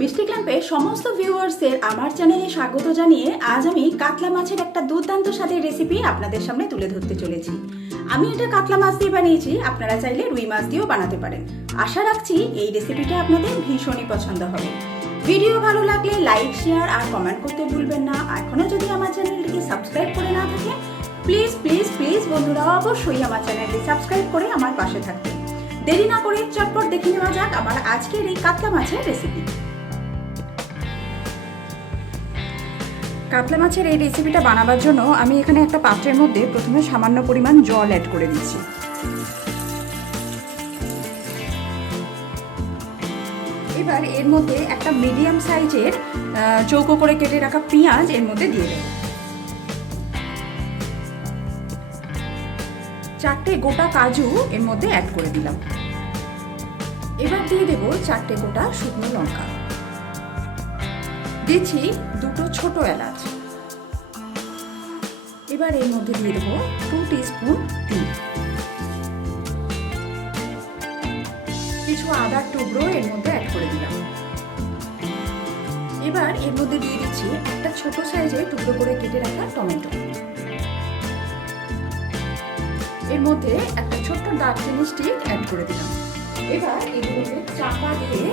মিষ্টি ক্যাম্পের সমস্ত ভিউয়ার্সদের আমার চ্যানেলে স্বাগত জানিয়ে আজ আমি কাতলা মাছের একটা দুর্দান্ত স্বাদের রেসিপি আপনাদের সামনে তুলে ধরতে চলেছি। আমি এটা কাতলা মাছ দিয়ে বানিয়েছি, আপনারা চাইলে রুই মাছ দিয়েও বানাতে পারেন। আশা রাখছি এই রেসিপিটা আপনাদের ভীষণই পছন্দ হবে। ভিডিও ভালো লাগলে লাইক, শেয়ার আর কমেন্ট করতে ভুলবেন না। এখনো যদি আমার চ্যানেলটিকে সাবস্ক্রাইব করে না থাকে প্লিজ প্লিজ প্লিজ বন্ধুরা অবশ্যই আমার চ্যানেলটি সাবস্ক্রাইব করে আমার পাশে থাকবেন। দেরি না করে চটপট দেখে নেওয়া যাক আমার আজকের এই কাতলা মাছের রেসিপি। কাতলা মাছের এই রেসিপিটা বানাবার জন্য আমি এখানে একটা পাত্রের মধ্যে প্রথমে সামান্য পরিমাণ জল অ্যাড করে দিচ্ছি। এবার এর মধ্যে একটা মিডিয়াম সাইজের চৌকো করে কেটে রাখা পেঁয়াজ এর মধ্যে দিয়ে দেব। 4টে গোটা কাজু এর মধ্যে অ্যাড করে দিলাম। এবার দিয়ে দেব 4টে গোটা শুকনো লঙ্কা, দিচ্ছি 2টো ছোট এলাচ। এবার এর মধ্যে দিয়ে দেবো 2 টিস্পুন তিল, কিছু আদার টুকরো এর মধ্যে অ্যাড করে দিলাম। এবার এর মধ্যে দিয়ে দিচ্ছি একটা ছোট সাইজে টুকরো করে কেটে রাখা টমেটো। এর মধ্যে একটা ছোট্ট দারচিনি স্টিক অ্যাড করে দিলাম। এবার এগুলোকে চাপা দিয়ে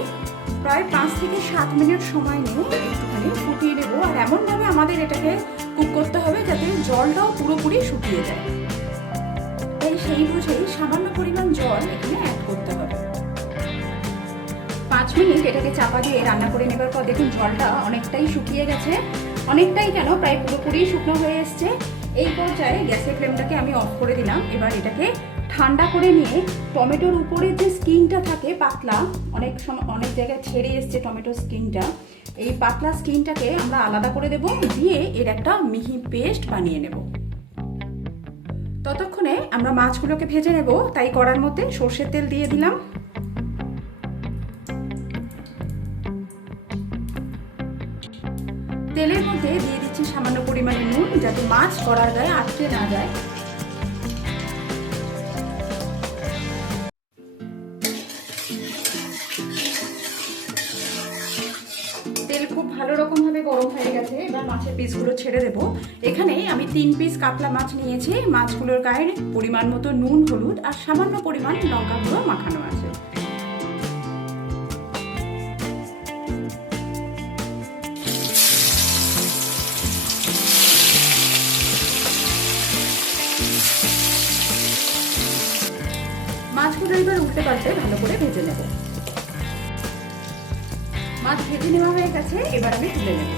প্রায় 5 থেকে 7 মিনিট সময় নিয়ে একটুখানি ফুটিয়ে নেবো। আর এমনভাবে আমাদের এটাকে কুক করতে হবে যাতে জলটাও পুরোপুরি শুকিয়ে যায়, তাই সেই বুঝেই সামান্য পরিমাণ জল এখানে অ্যাড করতে হবে। 5 মিনিট এটাকে চাপা দিয়ে রান্না করে নেবার পর দেখুন জলটা অনেকটাই শুকিয়ে গেছে, অনেকটাই কেন প্রায় পুরোপুরি শুকনো হয়ে এসছে। এই পর্যায়ে গ্যাসের ফ্লেমটাকে আমি অফ করে দিলাম। এবার এটাকে ঠান্ডা করে নিয়ে টমেটোর উপরে যে স্কিনটা থাকে পাতলা, অনেক সময় অনেক জায়গায় ছেড়ে এসছে টমেটোর স্কিনটা, এই পাতলা স্কিনটাকে আমরা আলাদা করে দেব, দিয়ে এর একটা মিহি পেস্ট বানিয়ে নেব। ততক্ষণে আমরা মাছগুলোকে ভেজে নেব, তাই কড়ার মধ্যে সর্ষের তেল দিয়ে দিলাম। তেলের মধ্যে দিয়ে দিচ্ছি সামান্য পরিমাণে নুন, যাতে মাছ কড়ার গায়ে আটকে না যায়। তেল খুব ভালো রকম ভাবে গরম হয়ে গেছে। এবার মাছের পিসগুলো ছেড়ে দেব। এখানে আমি 3 পিস কাতলা মাছ নিয়েছি। মাছগুলোর গায়ে পরিমাণ মতো নুন, হলুদ আর সামান্য পরিমাণ লঙ্কা গুঁড়ো মাখানো আছে। মাছগুলো এবার উল্টে পাল্টে ভালো করে ভেজে নেব। মাছ ভেজে নেওয়া হয়ে গেছে, এবার আমি তুলে নেব।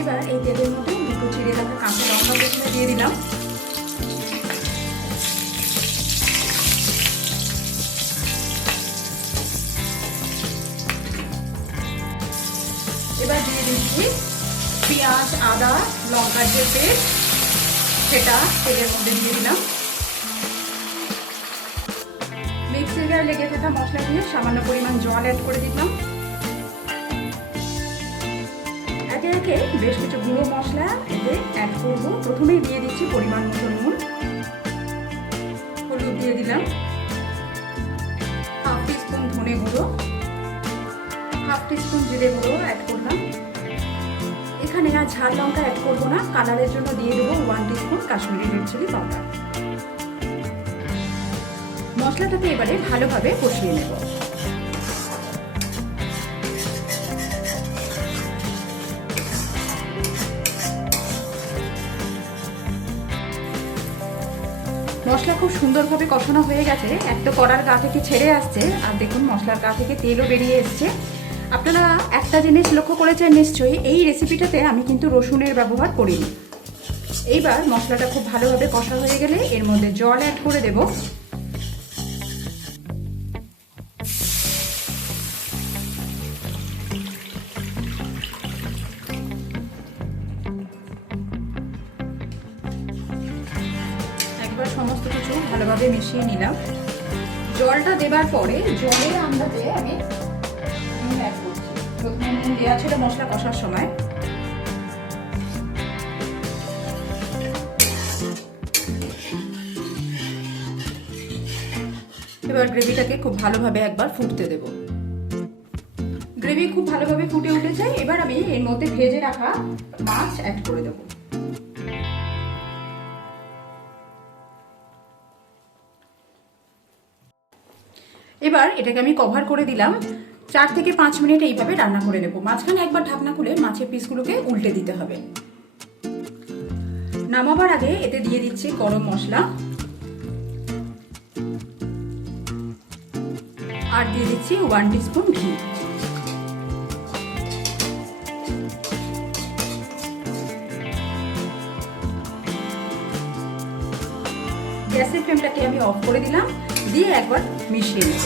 এবার এই তেলের মধ্যে 2টো চিড়ে রাখা কাঁচা লঙ্কা প্রথমে দিয়ে দিলাম। এবার দিয়ে দিচ্ছি পেঁয়াজ, আদা, লঙ্কার যে পেস্ট সেটা তেলের মধ্যে দিয়ে দিলাম। মিক্সির গায়ে লেগে থাকা মশলা দিয়ে সামান্য পরিমাণ জল অ্যাড করে দিলাম। একে একে বেশ কিছু গুঁড়ো মশলা এতে অ্যাড করব। প্রথমেই দিয়ে দিচ্ছি পরিমাণ মতো নুন, হলুদ দিয়ে দিলাম, 1/2 টিস্পুন ধনে গুঁড়ো, 1/2 টিস্পুন জিরে গুঁড়ো অ্যাড করলাম। এখানে আর ঝাল লঙ্কা অ্যাড করবো না, কালারের জন্য দিয়ে দেবো 1 teaspoon Kashmiri red chilli powder. মশলাটাকে এবারে ভালোভাবে কষিয়ে নেব। মশলা খুব সুন্দরভাবে কষানো হয়ে গেছে, একটা কড়ার গা থেকে ছেড়ে আসছে, আর দেখুন মশলার গা থেকে তেলও বেরিয়ে এসছে। আপনারা একটা জিনিস লক্ষ্য করেছেন নিশ্চয়ই, এই রেসিপিটাতে আমি কিন্তু রসুনের ব্যবহার করিনি। এইবার মশলাটা খুব ভালোভাবে কষা হয়ে গেলে এর মধ্যে জল অ্যাড করে দেব। একবার সমস্ত কিছু ভালোভাবে মিশিয়ে নিলাম। জলটা দেবার পরে জলের আন্দাজে আমি নুন অ্যাড করছি। প্রথমে নুন দেওয়া ছিল মশলা কষার সময়। এবার গ্রেভিটাকে খুব ভালোভাবে একবার ফুটতে দেব। গ্রেভি খুব ভালোভাবে ফুটে উঠেছে, এবার আমি এর মধ্যে ভেজে রাখা মাছ অ্যাড করে দেব। এবার এটাকে আমি কভার করে দিলাম। 4 থেকে 5 মিনিট এইভাবে রান্না করে নেব। মাঝখানে একবার ঢাকনা খুলে মাছের পিসগুলোকে উল্টে দিতে হবে। নামাবার আগে এতে দিয়ে দিচ্ছি গরম মশলা আর দিয়ে দিচ্ছি 1 টিস্পুন ঘি। গ্যাসের ফ্লেমটাকে আমি অফ করে দিলাম, দিয়ে একবার মিশিয়ে নেব।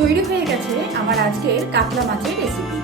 তৈরি হয়ে গেছে আমার আজকের কাতলা মাছের রেসিপি।